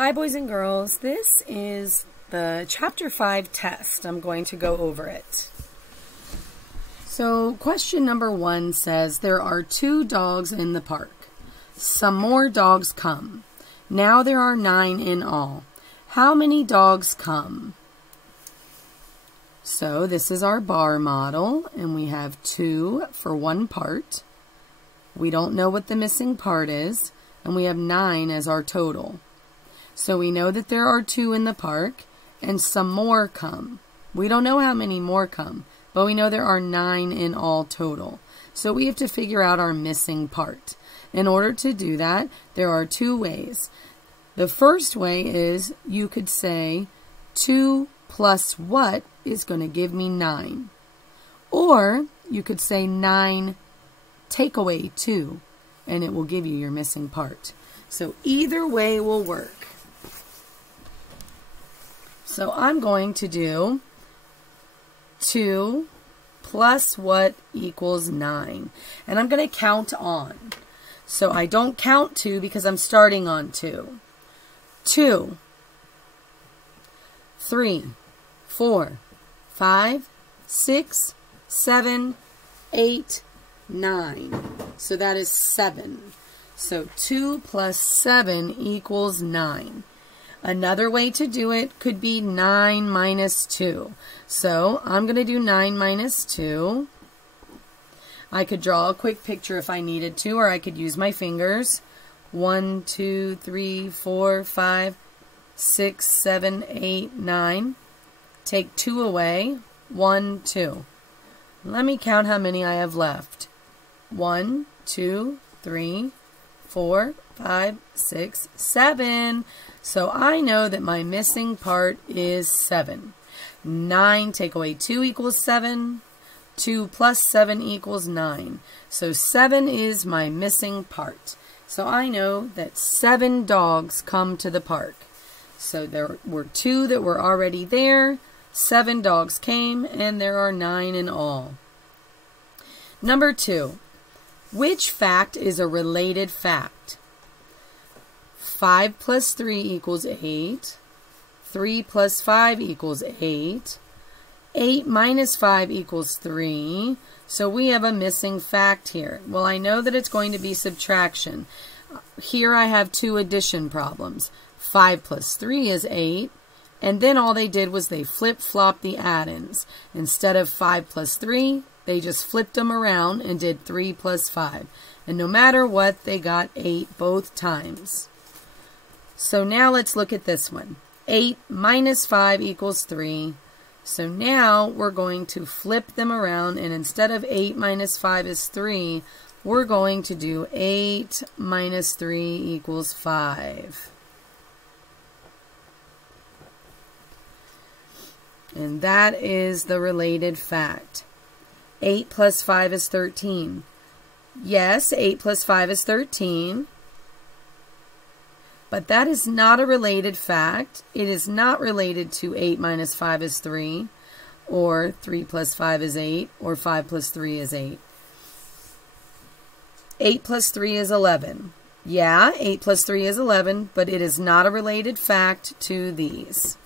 Hi boys and girls, this is the Chapter 5 test. I'm going to go over it. So question number 1 says, there are 2 dogs in the park. Some more dogs come. Now there are 9 in all. How many dogs come? So this is our bar model, and we have 2 for one part. We don't know what the missing part is, and we have 9 as our total. So we know that there are 2 in the park, and some more come. We don't know how many more come, but we know there are 9 in all total. So we have to figure out our missing part. In order to do that, there are 2 ways. The first way is you could say 2 plus what is going to give me 9. Or you could say 9 take away 2, and it will give you your missing part. So either way will work. So I'm going to do 2 plus what equals 9. And I'm going to count on. So I don't count 2 because I'm starting on 2. 2, 3, 4, 5, 6, 7, 8, 9. So that is 7. So 2 plus 7 equals 9. Another way to do it could be 9 minus 2. So I'm going to do 9 minus 2. I could draw a quick picture if I needed to, or I could use my fingers. 1, 2, 3, 4, 5, 6, 7, 8, 9. Take 2 away. 1, 2. Let me count how many I have left. 1, 2, 3, 4, 5, 6, 7. So I know that my missing part is 7. 9 take away 2 equals 7. 2 plus 7 equals 9. So 7 is my missing part. So I know that 7 dogs come to the park. So there were 2 that were already there. 7 dogs came, and there are 9 in all. Number 2. Which fact is a related fact? 5 plus 3 equals 8. 3 plus 5 equals 8. 8 minus 5 equals 3. So we have a missing fact here. Well, I know that it's going to be subtraction. Here I have 2 addition problems. 5 plus 3 is 8. And then all they did was they flip-flopped the add-ins. Instead of 5 plus 3, they just flipped them around and did 3 plus 5. And no matter what, they got 8 both times. So now let's look at this one. 8 minus 5 equals 3. So now we're going to flip them around, and instead of 8 minus 5 is 3, we're going to do 8 minus 3 equals 5. And that is the related fact. 8 plus 5 is 13. Yes, 8 plus 5 is 13. But that is not a related fact. It is not related to 8 minus 5 is 3, or 3 plus 5 is 8, or 5 plus 3 is 8. 8 plus 3 is 11. Yeah, 8 plus 3 is 11, but it is not a related fact to these.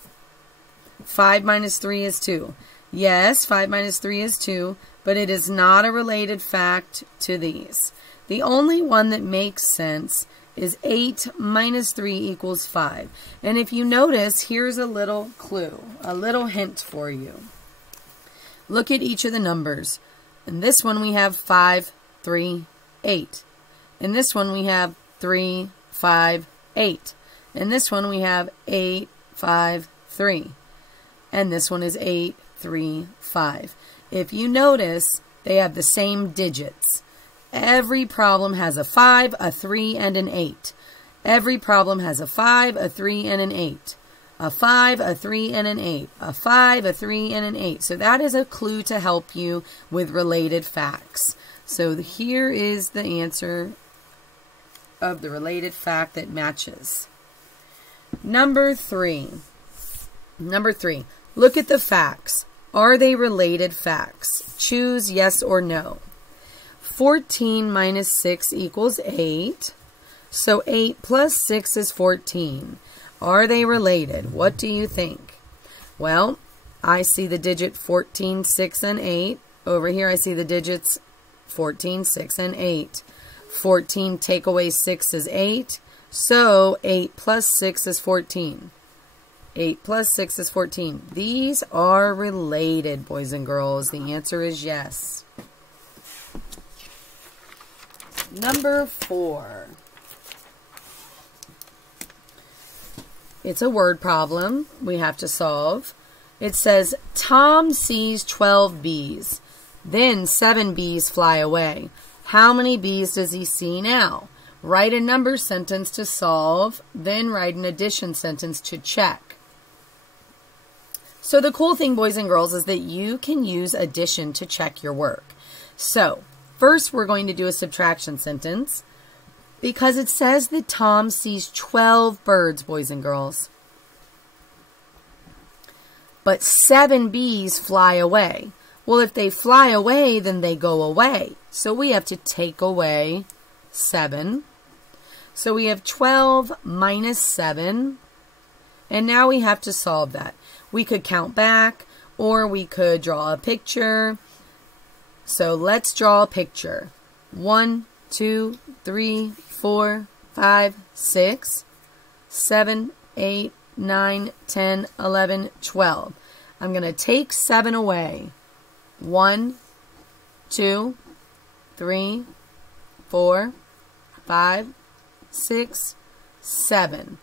5 minus 3 is 2. Yes, 5 minus 3 is 2, but it is not a related fact to these. The only one that makes sense is 8 minus 3 equals 5. And if you notice, here's a little clue, a little hint for you. Look at each of the numbers. In this one we have 5, 3, 8. In this one we have 3, 5, 8. In this one we have 8, 5, 3. And this one is 8, 3, 5. If you notice, they have the same digits. Every problem has a 5, a 3, and an 8. Every problem has a 5, a 3, and an 8. A 5, a 3, and an 8. A 5, a 3, and an 8. So that is a clue to help you with related facts. So here is the answer of the related fact that matches. Number 3. Look at the facts. Are they related facts? Choose yes or no. 14 minus 6 equals 8. So 8 plus 6 is 14. Are they related? What do you think? Well, I see the digit 14, 6, and 8. Over here I see the digits 14, 6, and 8. 14 take away 6 is 8. So 8 plus 6 is 14. 8 plus 6 is 14. These are related, boys and girls. The answer is yes. Number 4. It's a word problem we have to solve. It says, Tom sees 12 bees. Then 7 bees fly away. How many bees does he see now? Write a number sentence to solve, then write an addition sentence to check. So the cool thing, boys and girls, is that you can use addition to check your work. So first we're going to do a subtraction sentence because it says that Tom sees 12 birds, boys and girls. But 7 bees fly away. Well, if they fly away, then they go away. So we have to take away 7. So we have 12 minus 7. And now we have to solve that. We could count back, or we could draw a picture. So let's draw a picture. 1, 2, 3, 4, 5, 6, 7, 8, 9, 10, 11, 12. I'm going to take 7 away. 1, 2, 3, 4, 5, 6, 7.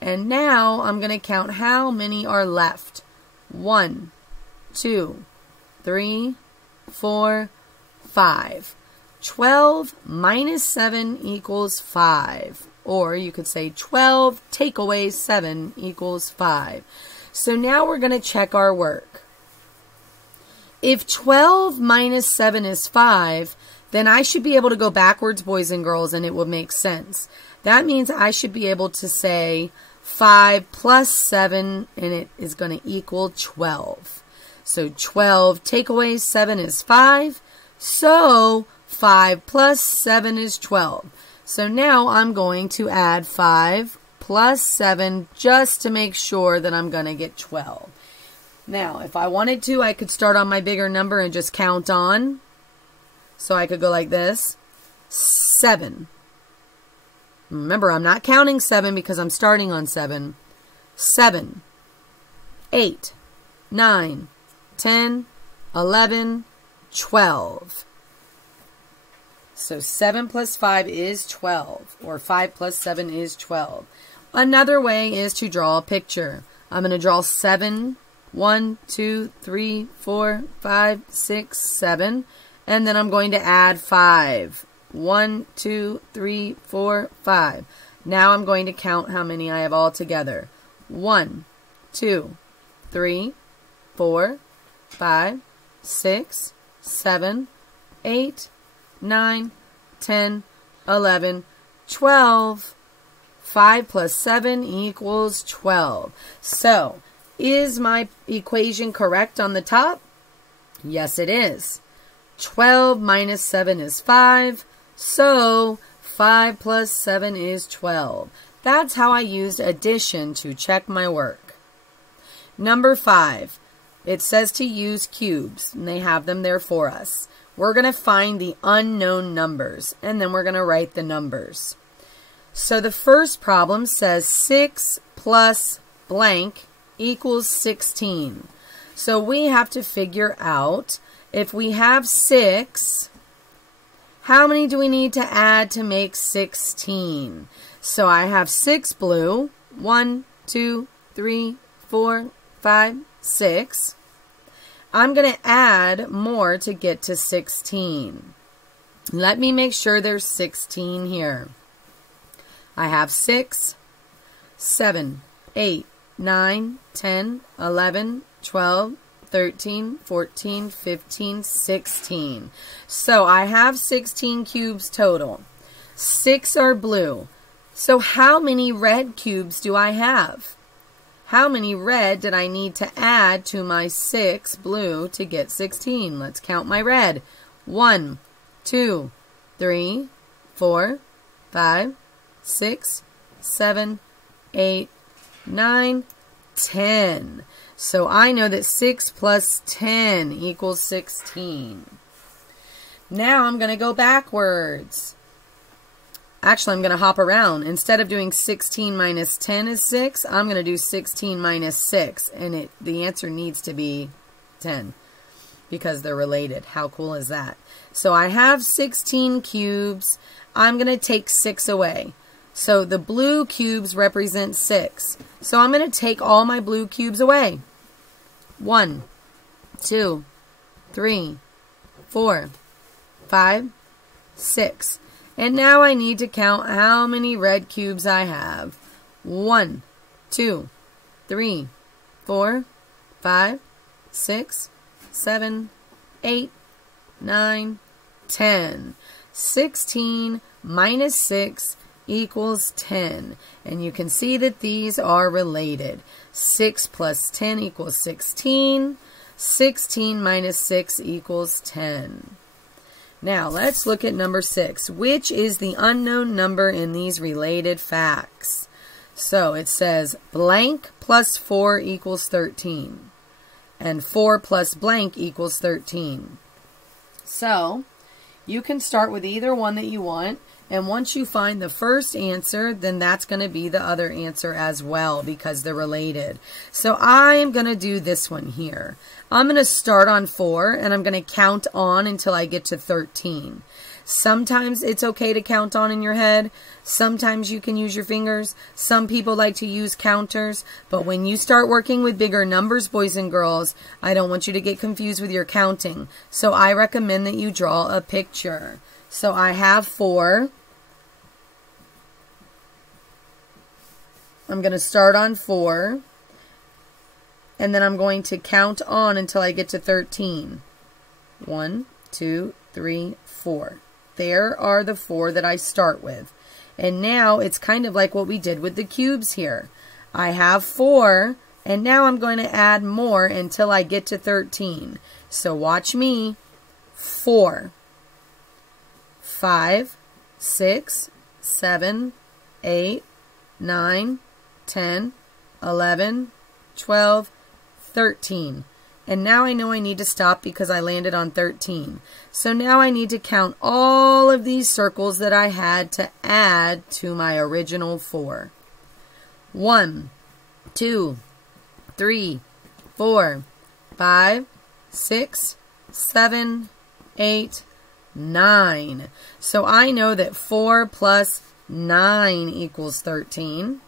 And now I'm going to count how many are left. 1, 2, 3, 4, 5. 12 minus 7 equals 5. Or you could say 12 take away 7 equals 5. So now we're going to check our work. If 12 minus 7 is 5, then I should be able to go backwards, boys and girls, and it will make sense. That means I should be able to say 5 plus 7, and it is going to equal 12. So 12 take away 7 is 5. So 5 plus 7 is 12. So now I'm going to add 5 plus 7 just to make sure that I'm going to get 12. Now, if I wanted to, I could start on my bigger number and just count on. So I could go like this. 7. Remember, I'm not counting 7 because I'm starting on 7. 7, 8, 9, 10, 11, 12. So 7 plus 5 is 12, or 5 plus 7 is 12. Another way is to draw a picture. I'm going to draw 7, 1, 2, 3, 4, 5, 6, 7, and then I'm going to add 5. 1, 2, 3, 4, 5. Now I'm going to count how many I have all together. 1, 2, 3, 4, 5, 6, 7, 8, 9, 10, 11, 12. 5 plus 7 equals 12. So, is my equation correct on the top? Yes, it is. 12 minus 7 is 5. So, 5 plus 7 is 12. That's how I used addition to check my work. Number 5. It says to use cubes, and they have them there for us. We're going to find the unknown numbers, and then we're going to write the numbers. So the first problem says 6 plus blank equals 16. So we have to figure out if we have 6, how many do we need to add to make 16? So I have 6 blue. 1, 2, 3, 4, 5, 6. I'm going to add more to get to 16. Let me make sure there's 16 here. I have 6, 7, 8, 9, 10, 11, 12, 13, 14, 15, 16. So I have 16 cubes total. 6 are blue. So how many red cubes do I have? How many red did I need to add to my 6 blue to get 16? Let's count my red. 1, 2, 3, 4, 5, 6, 7, 8, 9, 10. So I know that 6 plus 10 equals 16. Now I'm going to go backwards. Actually, I'm going to hop around. Instead of doing 16 minus 10 is 6, I'm going to do 16 minus 6. And the answer needs to be 10 because they're related. How cool is that? So I have 16 cubes. I'm going to take 6 away. So the blue cubes represent 6. So I'm going to take all my blue cubes away. 1, 2, 3, 4, 5, 6. And now I need to count how many red cubes I have. 1, 2, 3, 4, 5, 6, 7, 8, 9, 10. 16 minus 6 equals 10. And you can see that these are related. 6 plus 10 equals 16. 16 minus 6 equals 10. Now, let's look at number 6. Which is the unknown number in these related facts? So, it says blank plus 4 equals 13. And 4 plus blank equals 13. So, you can start with either one that you want. And once you find the first answer, then that's going to be the other answer as well because they're related. So I am going to do this one here. I'm going to start on 4 and I'm going to count on until I get to 13. Sometimes it's okay to count on in your head. Sometimes you can use your fingers. Some people like to use counters. But when you start working with bigger numbers, boys and girls, I don't want you to get confused with your counting. So I recommend that you draw a picture. So I have 4. I'm going to start on 4. And then I'm going to count on until I get to 13. 1, 2, 3, 4. There are the 4 that I start with. And now it's kind of like what we did with the cubes here. I have 4, and now I'm going to add more until I get to 13. So watch me. 4, 5, 6, 7, 8, 9, 10, 11, 12, 13. And now I know I need to stop because I landed on 13. So now I need to count all of these circles that I had to add to my original 4. 1, 2, 3, 4, 5, 6, 7, 8, 9. So I know that 4 plus 9 equals 13.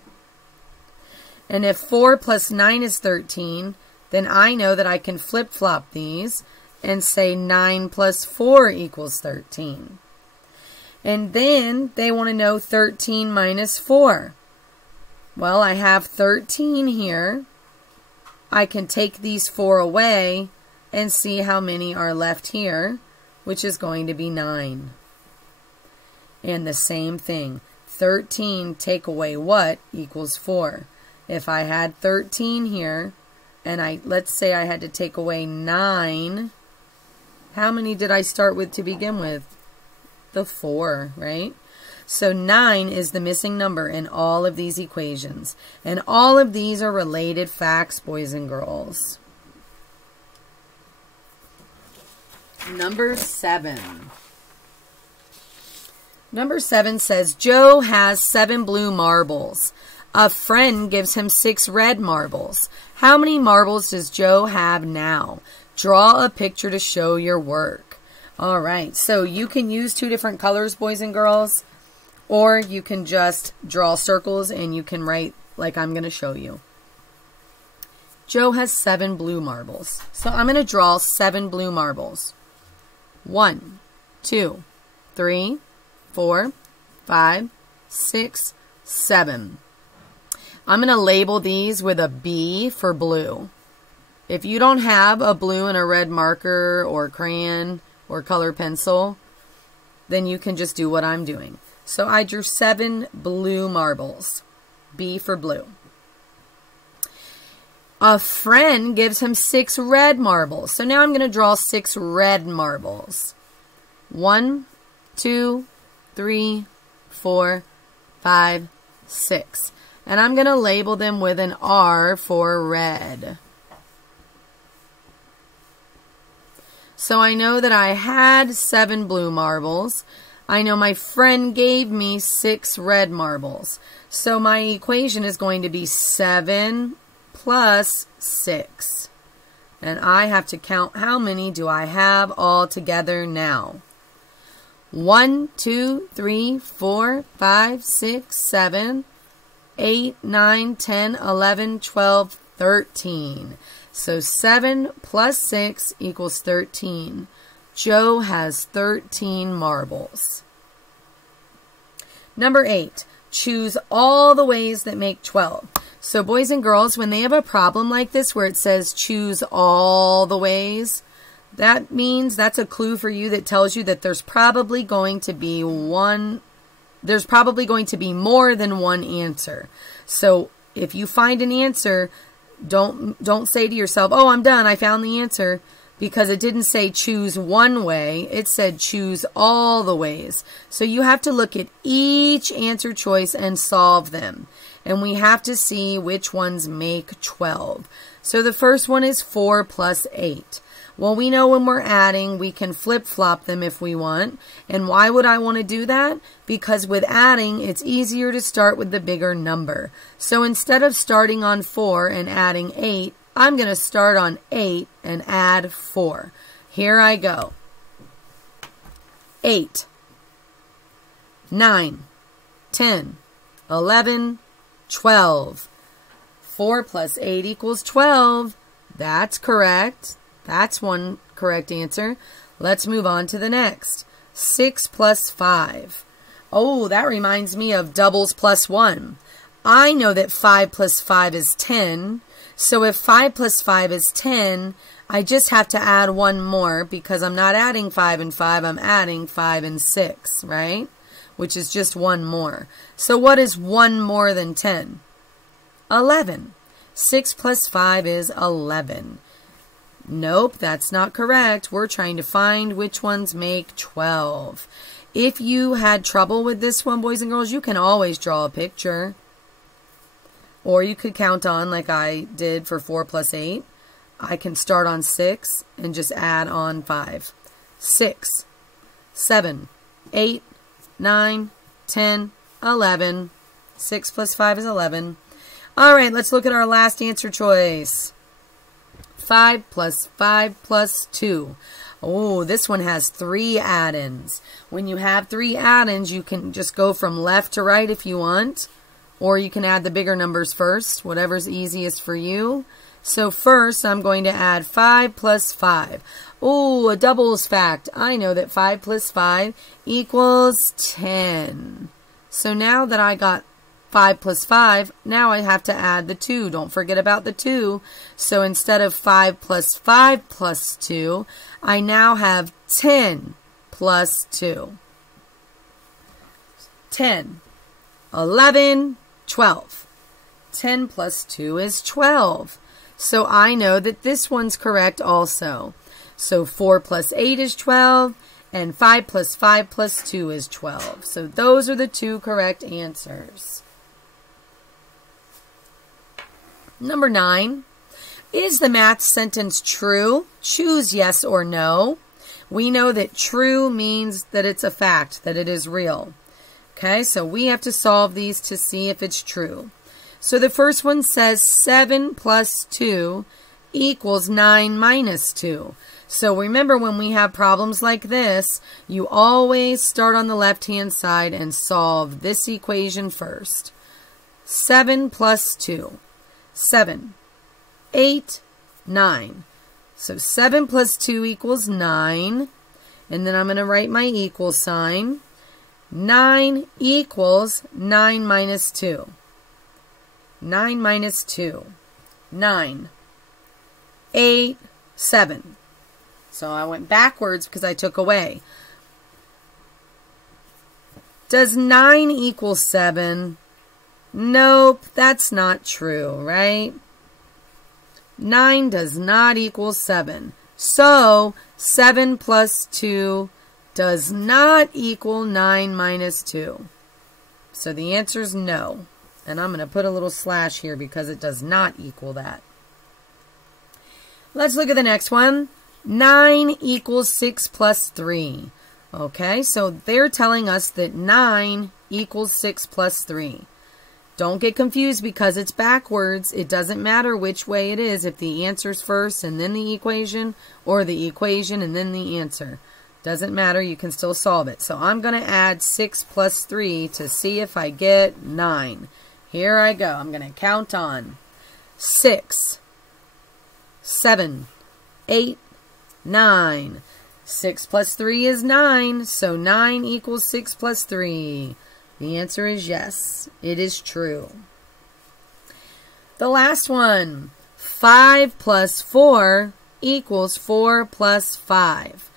And if 4 plus 9 is 13, then I know that I can flip-flop these and say 9 plus 4 equals 13. And then they want to know 13 minus 4. Well, I have 13 here. I can take these 4 away and see how many are left here, which is going to be 9. And the same thing. 13 take away what equals 4. If I had 13 here, and let's say I had to take away 9, how many did I start with to begin with? The 4, right? So 9 is the missing number in all of these equations. And all of these are related facts, boys and girls. Number 7. Number 7 says, Joe has 7 blue marbles. A friend gives him 6 red marbles. How many marbles does Joe have now? Draw a picture to show your work. All right, so you can use 2 different colors, boys and girls, or you can just draw circles and you can write like I'm going to show you. Joe has 7 blue marbles. So I'm going to draw 7 blue marbles. 1, 2, 3, 4, 5, 6, 7. I'm going to label these with a B for blue. If you don't have a blue and a red marker or crayon or color pencil, then you can just do what I'm doing. So I drew 7 blue marbles. B for blue. A friend gives him 6 red marbles. So now I'm going to draw 6 red marbles. 1, 2, 3, 4, 5, 6. and I'm going to label them with an R for red. So I know that I had 7 blue marbles. I know my friend gave me 6 red marbles. So my equation is going to be 7 plus 6. And I have to count how many do I have all together now. 1, 2, 3, 4, 5, 6, 7, 8, 9, 10, 11, 12, 13. So 7 plus 6 equals 13. Joe has 13 marbles. Number 8, choose all the ways that make 12. So boys and girls, when they have a problem like this where it says choose all the ways, that means that's a clue for you that tells you that there's probably going to be more than one answer. So if you find an answer, don't say to yourself, oh, I'm done, I found the answer, because it didn't say choose one way, it said choose all the ways. So you have to look at each answer choice and solve them. And we have to see which ones make 12. So the first one is 4 plus 8. Well, we know when we're adding, we can flip-flop them if we want. And why would I want to do that? Because with adding, it's easier to start with the bigger number. So instead of starting on 4 and adding 8, I'm going to start on 8 and add 4. Here I go. 8, 9, 10, 11, 12. 4 plus 8 equals 12. That's correct. That's one correct answer. Let's move on to the next. 6 plus 5. Oh, that reminds me of doubles plus 1. I know that 5 plus 5 is 10. So if 5 plus 5 is 10, I just have to add one more because I'm not adding 5 and 5. I'm adding 5 and 6, right? Which is just one more. So what is one more than 10? 11. 6 plus 5 is 11. Nope, that's not correct. We're trying to find which ones make 12. If you had trouble with this one, boys and girls, you can always draw a picture. Or you could count on like I did for 4 plus 8. I can start on 6 and just add on 5. 6, 7, 8, 9, 10, 11. 6 plus 5 is 11. All right, let's look at our last answer choice. 5 plus 5 plus 2. Oh, this one has 3 add-ins. When you have 3 add-ins, you can just go from left to right if you want. Or you can add the bigger numbers first, whatever's easiest for you. So first, I'm going to add 5 plus 5. Oh, a doubles fact. I know that 5 plus 5 equals 10. So now that I got 5 plus 5, now I have to add the 2. Don't forget about the 2. So instead of 5 plus 5 plus 2, I now have 10 plus 2. 10, 11, 12. 10 plus 2 is 12. So I know that this one's correct also. So 4 plus 8 is 12, and 5 plus 5 plus 2 is 12. So those are the 2 correct answers. Number 9, is the math sentence true? Choose yes or no. We know that true means that it's a fact, that it is real. Okay, so we have to solve these to see if it's true. So the first one says 7 plus 2 equals 9 minus 2. So remember, when we have problems like this, you always start on the left-hand side and solve this equation first. 7 plus 2. 7, 8, 9. So 7 plus 2 equals 9. And then I'm going to write my equal sign. 9 equals 9 minus 2. 9 minus 2. 9. 8, 7. So I went backwards because I took away. Does 9 equal 7? Nope, that's not true, right? 9 does not equal 7. So 7 plus 2 does not equal 9 minus 2. So the answer is no. And I'm going to put a little slash here because it does not equal that. Let's look at the next one. 9 equals 6 plus 3. Okay, so they're telling us that 9 equals 6 plus 3. Don't get confused because it's backwards. It doesn't matter which way it is, if the answer's first and then the equation, or the equation and then the answer. Doesn't matter, you can still solve it. So I'm going to add 6 plus 3 to see if I get 9. Here I go. I'm going to count on 6, 7, 8, 9. 6 plus 3 is 9, so 9 equals 6 plus 3. The answer is yes, it is true. The last one, 5 plus 4 equals 4 plus 5.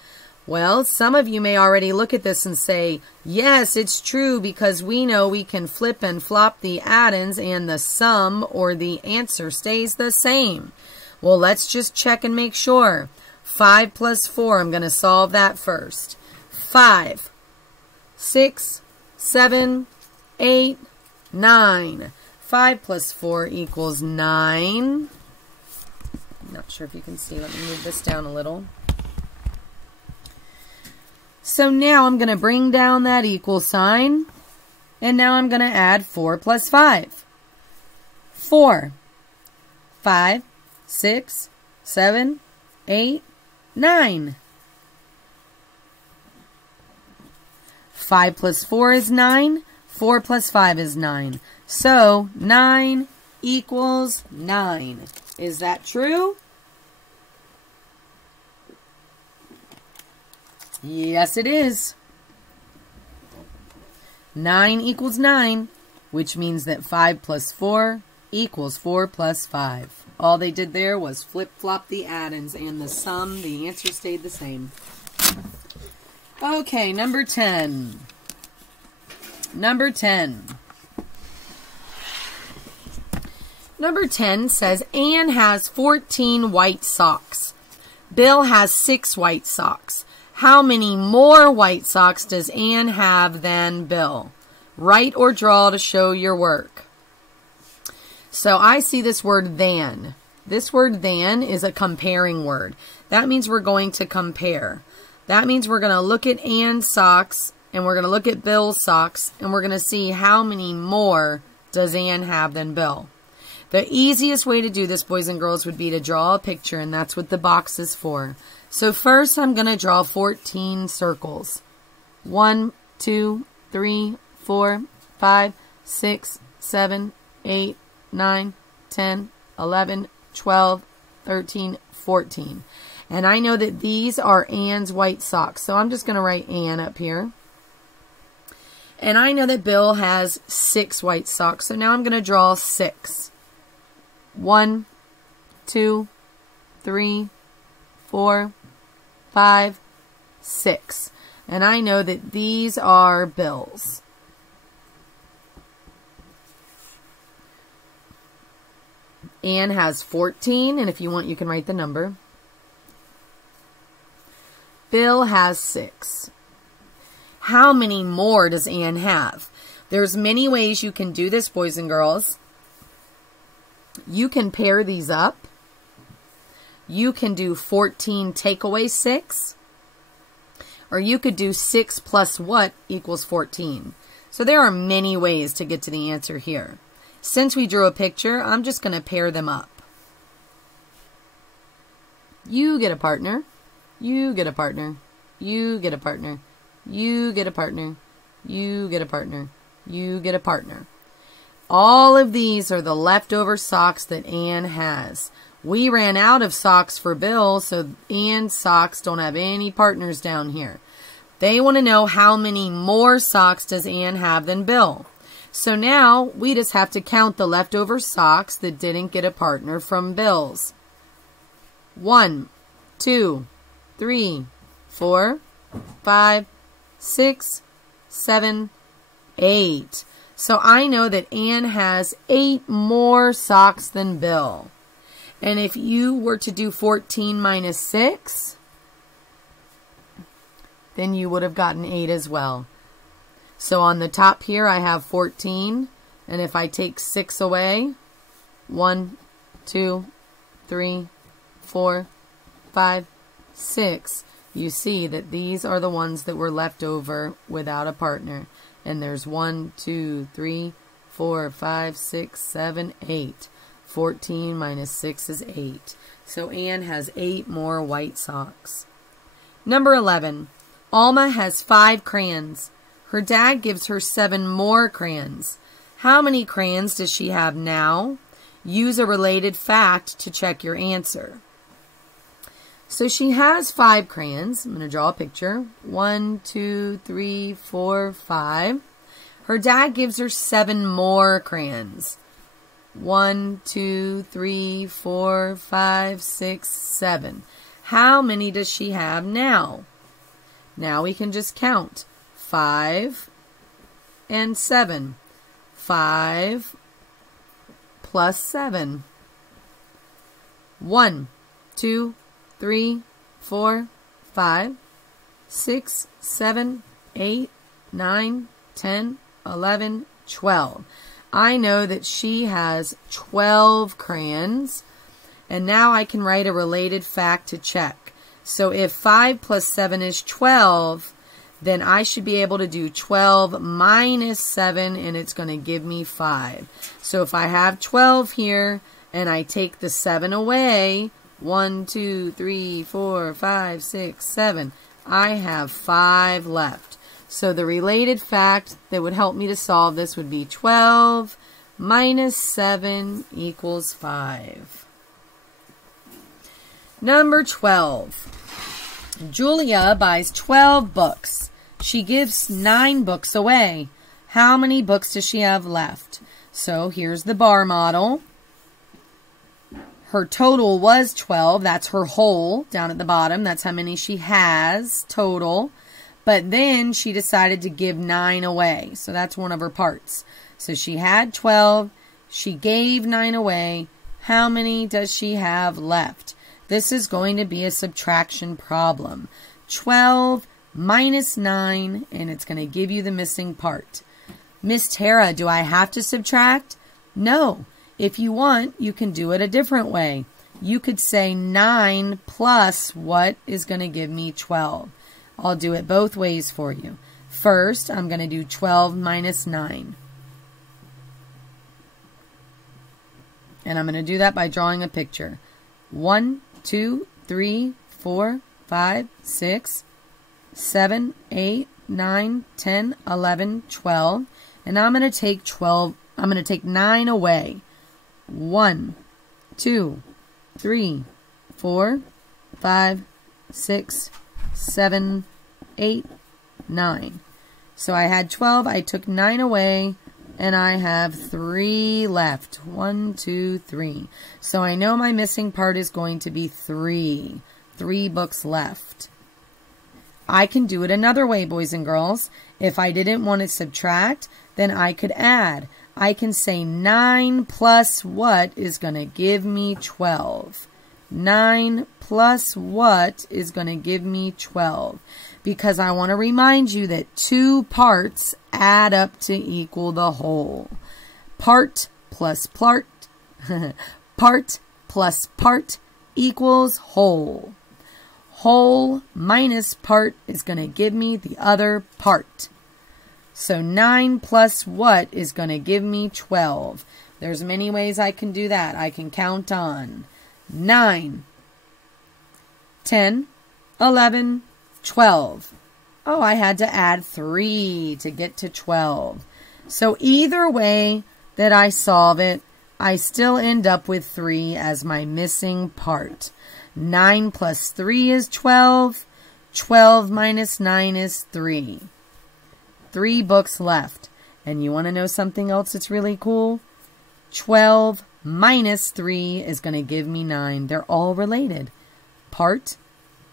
Well, some of you may already look at this and say, yes, it's true because we know we can flip and flop the addends and the sum or the answer stays the same. Well, let's just check and make sure. 5 plus 4, I'm going to solve that first. 5, 6, 7, 8, 9. 5 plus 4 equals 9. Not sure if you can see. Let me move this down a little. So now I'm going to bring down that equal sign. And now I'm going to add 4 plus 5. 4, 5, 6, 7, 8, 9. 5 plus 4 is 9. 4 plus 5 is 9. So 9 equals 9. Is that true? Yes, it is. 9 equals 9, which means that 5 plus 4 equals 4 plus 5. All they did there was flip-flop the addends and the sum, the answer stayed the same. Okay, number 10. Number 10. Number 10 says Anne has 14 white socks. Bill has 6 white socks. How many more white socks does Anne have than Bill? Write or draw to show your work. So I see this word than. This word than is a comparing word. That means we're going to compare. That means we're going to look at Anne's socks and we're going to look at Bill's socks and we're going to see how many more does Anne have than Bill. The easiest way to do this, boys and girls, would be to draw a picture, and that's what the box is for. So first I'm going to draw 14 circles. 1, 2, 3, 4, 5, 6, 7, 8, 9, 10, 11, 12, 13, 14. And I know that these are Anne's white socks. So I'm just going to write Anne up here. And I know that Bill has 6 white socks. So now I'm going to draw 6. 1, 2, 3, 4, 5, 6. And I know that these are Bill's. Anne has 14, and if you want, you can write the number. Bill has 6. How many more does Anne have? There's many ways you can do this, boys and girls. You can pair these up. You can do 14 take away 6. Or you could do 6 plus what equals 14. So there are many ways to get to the answer here. Since we drew a picture, I'm just going to pair them up. You get a partner. You get a partner. You get a partner. You get a partner. You get a partner. You get a partner. All of these are the leftover socks that Anne has. We ran out of socks for Bill, so Anne's socks don't have any partners down here. They want to know how many more socks does Anne have than Bill. So now we just have to count the leftover socks that didn't get a partner from Bill's. 1, 2, 3, 4, 5, 6, 7, 8. So I know that Anne has 8 more socks than Bill. And if you were to do 14 minus 6, then you would have gotten 8 as well. So on the top here I have 14, And if I take 6 away, 1, 2, 3, 4, 5, 6, you see that these are the ones that were left over without a partner. And there's 1, 2, 3, 4, 5, 6, 7, 8. 14 minus 6 is 8. So Anne has 8 more white socks. Number 11. Alma has 5 crayons. Her dad gives her 7 more crayons. How many crayons does she have now? Use a related fact to check your answer. So she has 5 crayons. I'm going to draw a picture. 1, 2, 3, 4, 5. Her dad gives her 7 more crayons. 1, 2, 3, 4, 5, 6, 7. How many does she have now? Now we can just count. 5 and 7. 5 plus 7. 1, 2, 3, 4, 5, 6, 7, 8, 9, 10, 11, 12. I know that she has 12 crayons, and now I can write a related fact to check. So if 5 plus 7 is 12, then I should be able to do 12 minus 7, and it's going to give me 5. So if I have 12 here, and I take the 7 away, 1, 2, 3, 4, 5, 6, 7, I have 5 left. So the related fact that would help me to solve this would be 12 minus 7 equals 5. Number 12. Julia buys 12 books. She gives 9 books away. How many books does she have left? So here's the bar model. Her total was 12. That's her whole down at the bottom. That's how many she has total. But then she decided to give 9 away. So that's one of her parts. So she had 12. She gave 9 away. How many does she have left? This is going to be a subtraction problem. 12 minus 9, and it's going to give you the missing part. Miss Tara, do I have to subtract? No. If you want, you can do it a different way. You could say 9 plus what is going to give me 12. I'll do it both ways for you. First, I'm going to do 12 minus 9. And I'm going to do that by drawing a picture. 1, 2, 3, 4, 5, 6, 7, 8, 9, 10, 11, 12. And I'm going to take 12. I'm going to take 9 away. 1, 2, 3, 4, 5, 6, 7, 8, 9. So I had 12. I took 9 away. And I have 3 left. 1, 2, 3. So I know my missing part is going to be 3. 3 books left. I can do it another way, boys and girls. If I didn't want to subtract, then I could add. I can say 9 plus what is going to give me 12. 9 plus what is going to give me 12. Because I want to remind you that 2 parts add up to equal the whole. Part plus part, part plus part equals whole. Whole minus part is going to give me the other part. So 9 plus what is going to give me 12. There's many ways I can do that. I can count on 9, 10, 11, 12. Oh, I had to add 3 to get to 12. So either way that I solve it, I still end up with 3 as my missing part. 9 plus 3 is 12. 12 minus 9 is 3. 3 books left. And you want to know something else that's really cool? 12 minus 3 is going to give me 9. They're all related. Part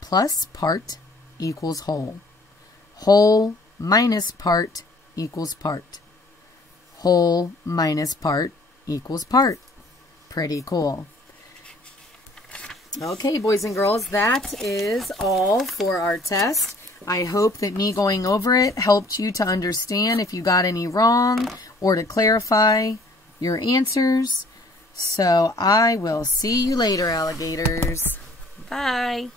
plus part equals whole. Whole minus part equals part. Whole minus part equals part. Pretty cool. Okay, boys and girls, that is all for our test. I hope that me going over it helped you to understand if you got any wrong or to clarify your answers. So I will see you later, alligators. Bye.